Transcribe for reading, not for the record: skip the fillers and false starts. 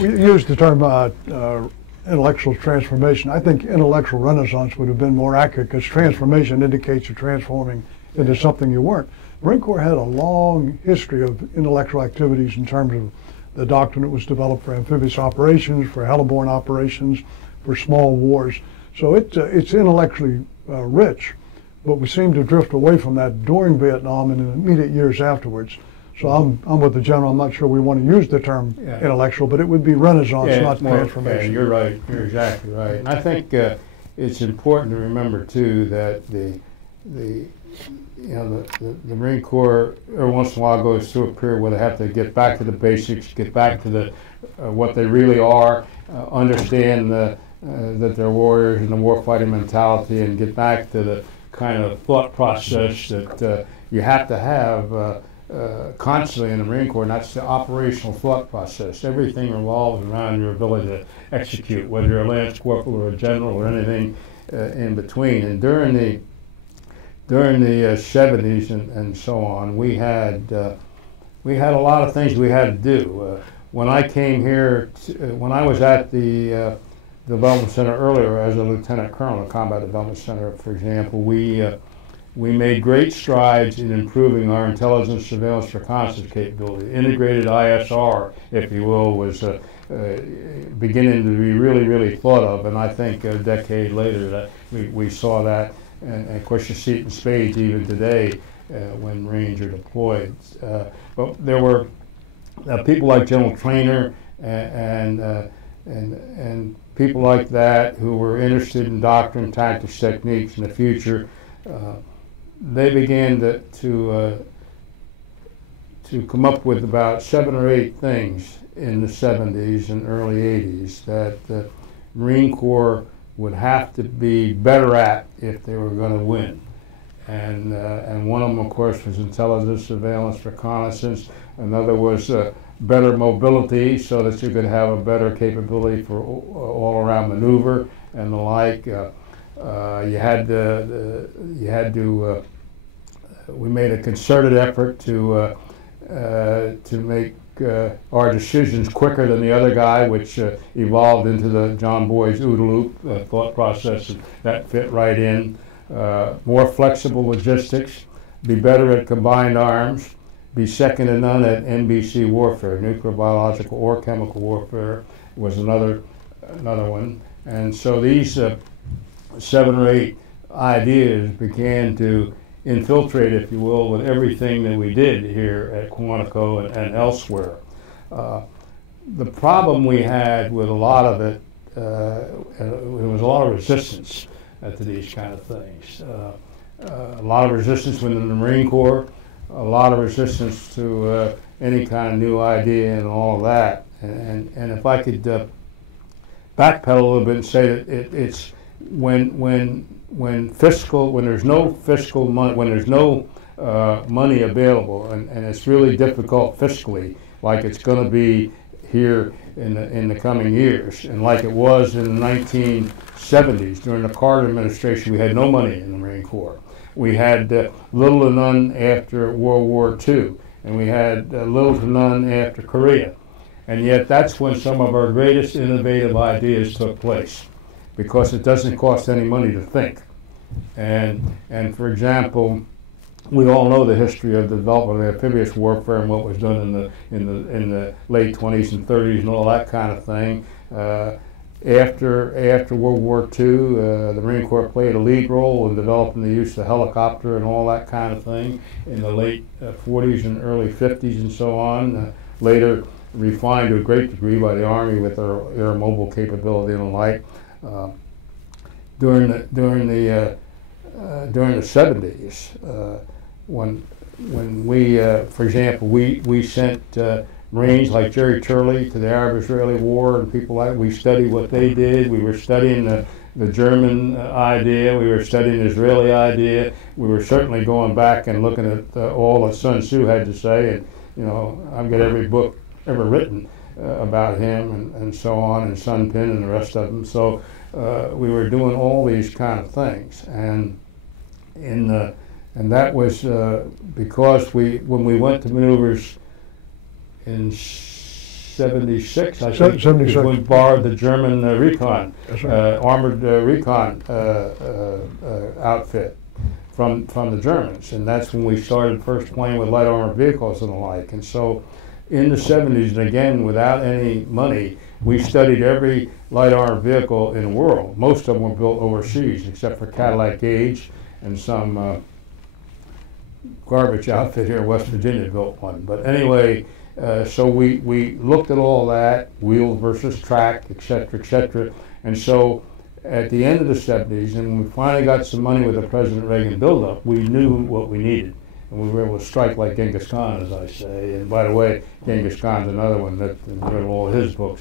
we used the term intellectual transformation. I think intellectual renaissance would have been more accurate because transformation indicates you're transforming into something you weren't. Marine Corps had a long history of intellectual activities in terms of the doctrine that was developed for amphibious operations, for heliborne operations, for small wars. So it's intellectually rich, but we seem to drift away from that during Vietnam and in the immediate years afterwards. So I'm with the general. I'm not sure we want to use the term intellectual, but it would be renaissance, not transformation. Yeah, you're right. You're exactly right. And I think it's important to remember too that the Marine Corps every once in a while goes through a period where they have to get back to the basics, get back to the what they really are, understand that they're warriors and the warfighting mentality, and get back to the kind of thought process that you have to have constantly in the Marine Corps, and that's the operational thought process. Everything revolves around your ability to execute, whether you're a lance corporal or a general or anything in between. And during the 70s and so on, we had a lot of things we had to do. When I came here, when I was at the Development Center earlier as a lieutenant colonel, the Combat Development Center, for example, we made great strides in improving our intelligence, surveillance, reconnaissance capability. Integrated ISR, if you will, was beginning to be really, really thought of, and I think a decade later that we saw that, and of course you see it in spades even today when Marines are deployed. But there were people like General Trainer and people like that who were interested in doctrine, tactics, techniques in the future. They began to come up with about 7 or 8 things in the 70s and early 80s that the Marine Corps would have to be better at if they were going to win. And one of them, of course, was intelligence, surveillance, reconnaissance. Another was better mobility, so that you could have a better capability for all-around maneuver and the like. We made a concerted effort to make our decisions quicker than the other guy, which evolved into the John Boyd's OODA loop thought process that fit right in. More flexible logistics, be better at combined arms, be second to none at NBC warfare, nuclear, biological, or chemical warfare was another one. And so these 7 or 8 ideas began to infiltrate, if you will, with everything that we did here at Quantico and elsewhere. The problem we had with a lot of it, there was a lot of resistance to these kind of things. A lot of resistance within the Marine Corps, a lot of resistance to any kind of new idea and all of that. And if I could backpedal a little bit and say that it's when there's no fiscal money, when there's no money available, and it's really difficult fiscally, like it's going to be here in the coming years, and like it was in the 1970s during the Carter administration, we had no money in the Marine Corps. We had little to none after World War II, and we had little to none after Korea. And yet that's when some of our greatest innovative ideas took place, because it doesn't cost any money to think. And for example, we all know the history of the development of amphibious warfare and what was done in the late 20s and 30s and all that kind of thing. After World War II, the Marine Corps played a lead role in developing the use of helicopter and all that kind of thing in the late 40s and early 50s and so on. Later refined to a great degree by the Army with their air mobile capability and the like. During the 70s, when we, for example, we sent Marines like Jerry Turley to the Arab-Israeli War and people like, we studied what they did. We were studying the German idea. We were studying the Israeli idea. We were certainly going back and looking at all that Sun Tzu had to say. And, you know, I've got every book ever written about him and so on, and Sun Pin and the rest of them. So we were doing all these kind of things. And that was because when we went to maneuvers in 71 '76, I think, 76. is when we borrowed the German recon, That's right. armored recon outfit from the Germans, and that's when we started first playing with light armored vehicles and the like. And so, in the '70s, and again without any money, we studied every light armored vehicle in the world. Most of them were built overseas, except for Cadillac Gage and some garbage outfit here in West Virginia built one. But anyway, so we looked at all that, wheel versus track, et cetera, and so at the end of the '70s, and when we finally got some money with the President Reagan buildup, we knew what we needed. And we were able to strike like Genghis Khan, as I say. And by the way, Genghis Khan's another one that in all his books